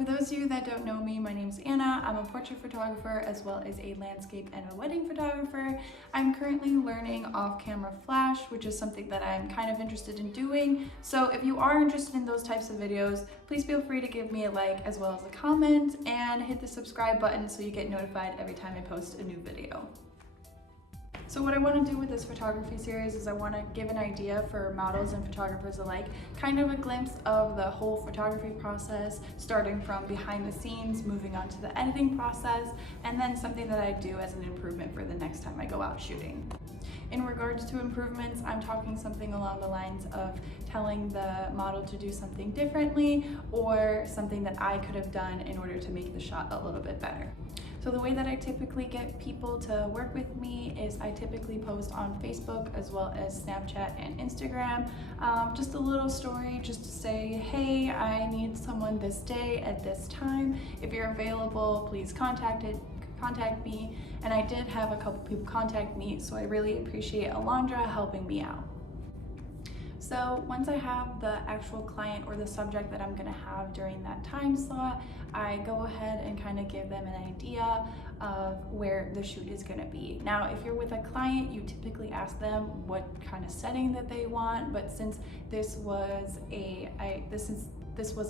for those of you that don't know me, my name's Anna. I'm a portrait photographer as well as a landscape and a wedding photographer. I'm currently learning off-camera flash, which is something that I'm kind of interested in doing. So if you are interested in those types of videos, please feel free to give me a like as well as a comment and hit the subscribe button so you get notified every time I post a new video. So what I want to do with this photography series is I want to give an idea for models and photographers alike, kind of a glimpse of the whole photography process, starting from behind the scenes, moving on to the editing process, and then something that I do as an improvement for the next time I go out shooting. In regards to improvements, I'm talking something along the lines of telling the model to do something differently or something that I could have done in order to make the shot a little bit better. So the way that I typically get people to work with me is I typically post on Facebook as well as Snapchat and Instagram. Just a little story just to say, hey, I need someone this day at this time. If you're available, please contact me. And I did have a couple people contact me, so I really appreciate Alondra helping me out. So once I have the actual client or the subject that I'm gonna have during that time slot, I go ahead and kind of give them an idea of where the shoot is gonna be. Now, if you're with a client, you typically ask them what kind of setting that they want, but since this was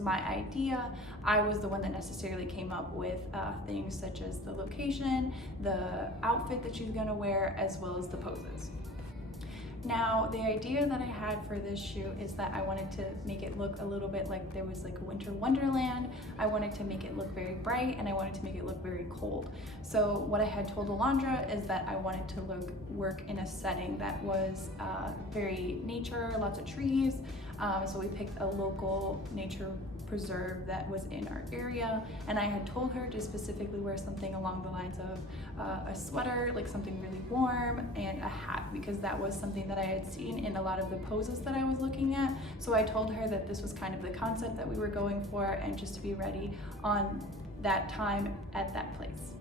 my idea, I was the one that necessarily came up with things such as the location, the outfit that she's gonna wear, as well as the poses. Now, the idea that I had for this shoot is that I wanted to make it look a little bit like there was like a winter wonderland. I wanted to make it look very bright and I wanted to make it look very cold. So what I had told Alondra is that I wanted to work in a setting that was very nature, lots of trees. So we picked a local nature preserve that was in our area, and I had told her to specifically wear something along the lines of a sweater, like something really warm, and a hat, because that was something that I had seen in a lot of the poses that I was looking at. So I told her that this was kind of the concept that we were going for, and just to be ready on that time at that place.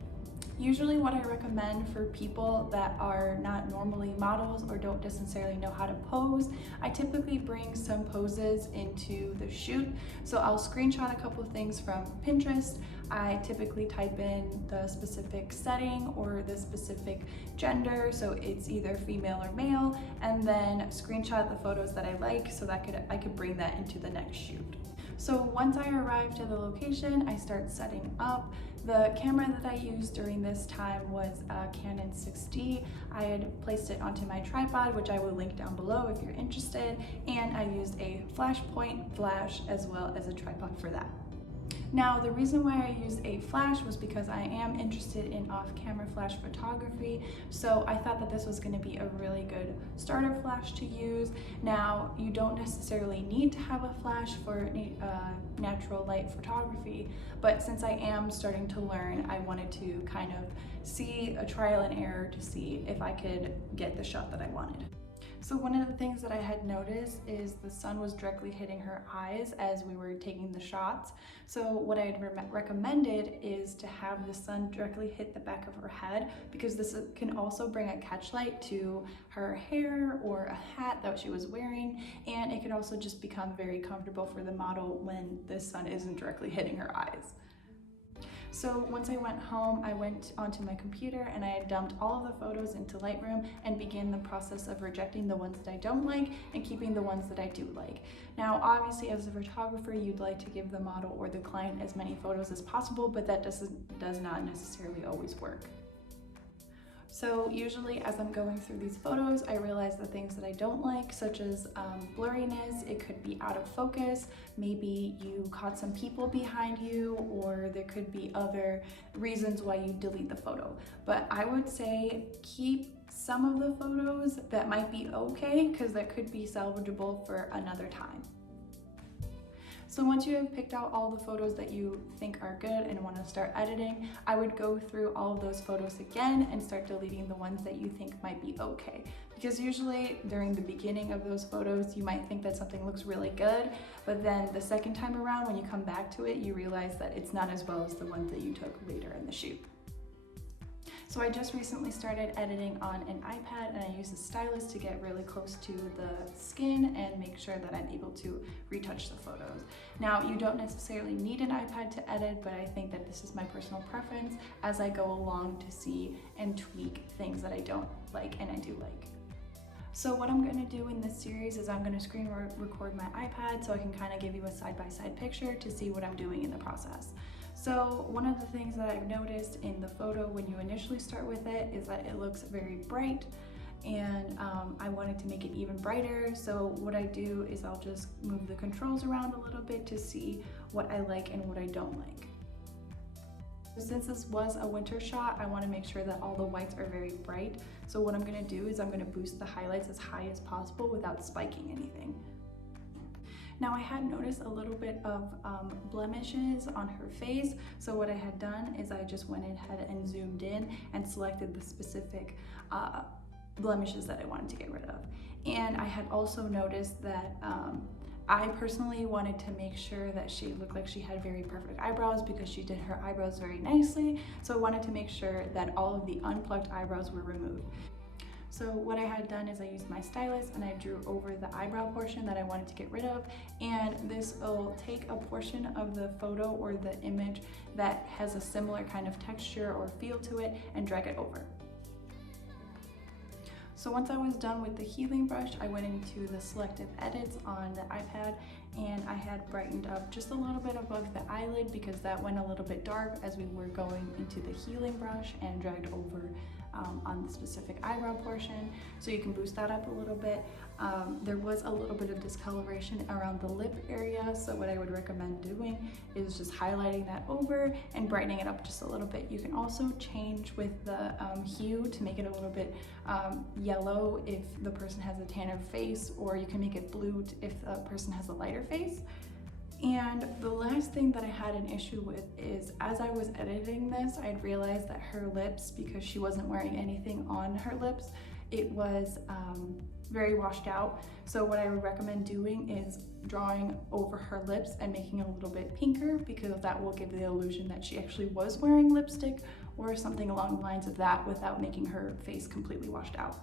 Usually what I recommend for people that are not normally models or don't necessarily know how to pose, I typically bring some poses into the shoot. So I'll screenshot a couple of things from Pinterest. I typically type in the specific setting or the specific gender, so it's either female or male, and then screenshot the photos that I like so that I could bring that into the next shoot. So once I arrive to the location, I start setting up. The camera that I used during this time was a Canon 6D. I had placed it onto my tripod, which I will link down below if you're interested, and I used a Flashpoint flash as well as a tripod for that. Now, the reason why I used a flash was because I am interested in off-camera flash photography, so I thought that this was going to be a really good starter flash to use. Now, you don't necessarily need to have a flash for natural light photography, but since I am starting to learn, I wanted to kind of see a trial and error to see if I could get the shot that I wanted. So one of the things that I had noticed is the sun was directly hitting her eyes as we were taking the shots. So what I had recommended is to have the sun directly hit the back of her head, because this can also bring a catch light to her hair or a hat that she was wearing, and it can also just become very comfortable for the model when the sun isn't directly hitting her eyes. So once I went home, I went onto my computer and I had dumped all of the photos into Lightroom and began the process of rejecting the ones that I don't like and keeping the ones that I do like. Now, obviously, as a photographer, you'd like to give the model or the client as many photos as possible, but that does not necessarily always work. So usually as I'm going through these photos, I realize the things that I don't like, such as blurriness, it could be out of focus, maybe you caught some people behind you, or there could be other reasons why you delete the photo. But I would say keep some of the photos that might be okay, because that could be salvageable for another time. So once you have picked out all the photos that you think are good and want to start editing, I would go through all of those photos again and start deleting the ones that you think might be okay. Because usually during the beginning of those photos, you might think that something looks really good, but then the second time around when you come back to it, you realize that it's not as well as the ones that you took later in the shoot. So I just recently started editing on an iPad, and I use the stylus to get really close to the skin and make sure that I'm able to retouch the photos. Now, you don't necessarily need an iPad to edit, but I think that this is my personal preference as I go along to see and tweak things that I don't like and I do like. So what I'm going to do in this series is I'm going to screen record my iPad so I can kind of give you a side-by-side picture to see what I'm doing in the process. So one of the things that I've noticed in the photo when you initially start with it is that it looks very bright, and I wanted to make it even brighter. So what I do is I'll just move the controls around a little bit to see what I like and what I don't like. Since this was a winter shot, I want to make sure that all the whites are very bright. So what I'm going to do is I'm going to boost the highlights as high as possible without spiking anything. Now, I had noticed a little bit of blemishes on her face, so what I had done is I just went ahead and zoomed in and selected the specific blemishes that I wanted to get rid of. And I had also noticed that I personally wanted to make sure that she looked like she had very perfect eyebrows because she did her eyebrows very nicely, so I wanted to make sure that all of the unplucked eyebrows were removed. So what I had done is I used my stylus and I drew over the eyebrow portion that I wanted to get rid of, and this will take a portion of the photo or the image that has a similar kind of texture or feel to it and drag it over. So once I was done with the healing brush, I went into the selective edits on the iPad, and I had brightened up just a little bit above the eyelid because that went a little bit dark as we were going into the healing brush, and dragged over on the specific eyebrow portion. So you can boost that up a little bit. There was a little bit of discoloration around the lip area, so what I would recommend doing is just highlighting that over and brightening it up just a little bit. You can also change with the hue to make it a little bit yellow if the person has a tanner face, or you can make it blue if the person has a lighter face. And the last thing that I had an issue with is as I was editing this, I'd realized that her lips, because she wasn't wearing anything on her lips, it was very washed out. So what I would recommend doing is drawing over her lips and making it a little bit pinker, because that will give the illusion that she actually was wearing lipstick or something along the lines of that without making her face completely washed out.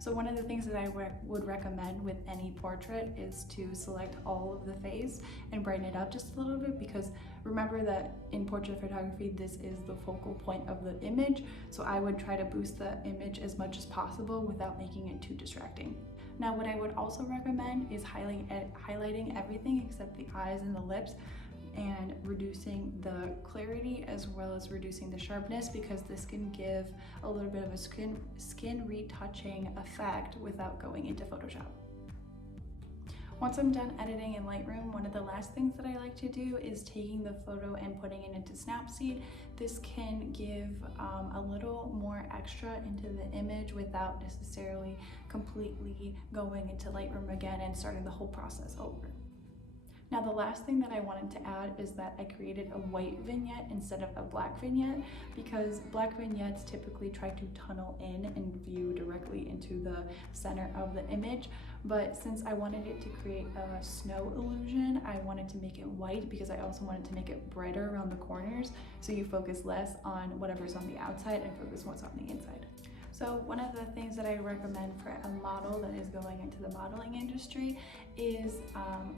So one of the things that I would recommend with any portrait is to select all of the face and brighten it up just a little bit, because remember that in portrait photography, this is the focal point of the image. So I would try to boost the image as much as possible without making it too distracting. Now, what I would also recommend is highlighting everything except the eyes and the lips, and reducing the clarity as well as reducing the sharpness, because this can give a little bit of a skin retouching effect without going into Photoshop. Once I'm done editing in Lightroom, one of the last things that I like to do is taking the photo and putting it into Snapseed. This can give a little more extra into the image without necessarily completely going into Lightroom again and starting the whole process over. Now, the last thing that I wanted to add is that I created a white vignette instead of a black vignette, because black vignettes typically try to tunnel in and view directly into the center of the image. But since I wanted it to create a snow illusion, I wanted to make it white because I also wanted to make it brighter around the corners, so you focus less on whatever's on the outside and focus what's on the inside. So one of the things that I recommend for a model that is going into the modeling industry is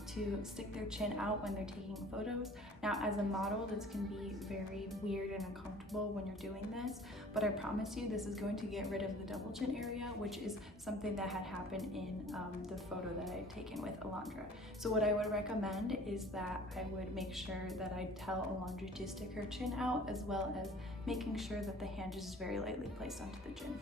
to stick their chin out when they're taking photos. Now, as a model, this can be very weird and uncomfortable when you're doing this, but I promise you this is going to get rid of the double chin area, which is something that had happened in the photo that I had taken with Alondra. So what I would recommend is that I would make sure that I tell Alondra to stick her chin out, as well as making sure that the hand is very lightly placed onto the chin.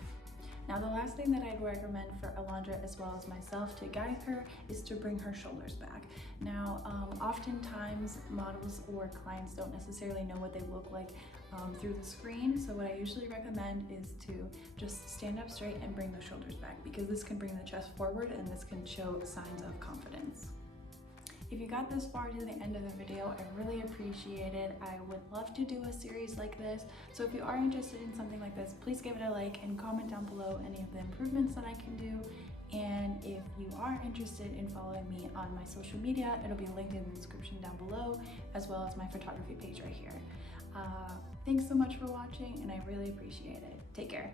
Now, the last thing that I'd recommend for Alondra as well as myself to guide her is to bring her shoulders back. Now, oftentimes models or clients don't necessarily know what they look like through the screen, so what I usually recommend is to just stand up straight and bring the shoulders back, because this can bring the chest forward and this can show signs of confidence. If you got this far to the end of the video, I really appreciate it. I would love to do a series like this. So if you are interested in something like this, please give it a like and comment down below any of the improvements that I can do. And if you are interested in following me on my social media, it'll be linked in the description down below, as well as my photography page right here. Thanks so much for watching, and I really appreciate it. Take care.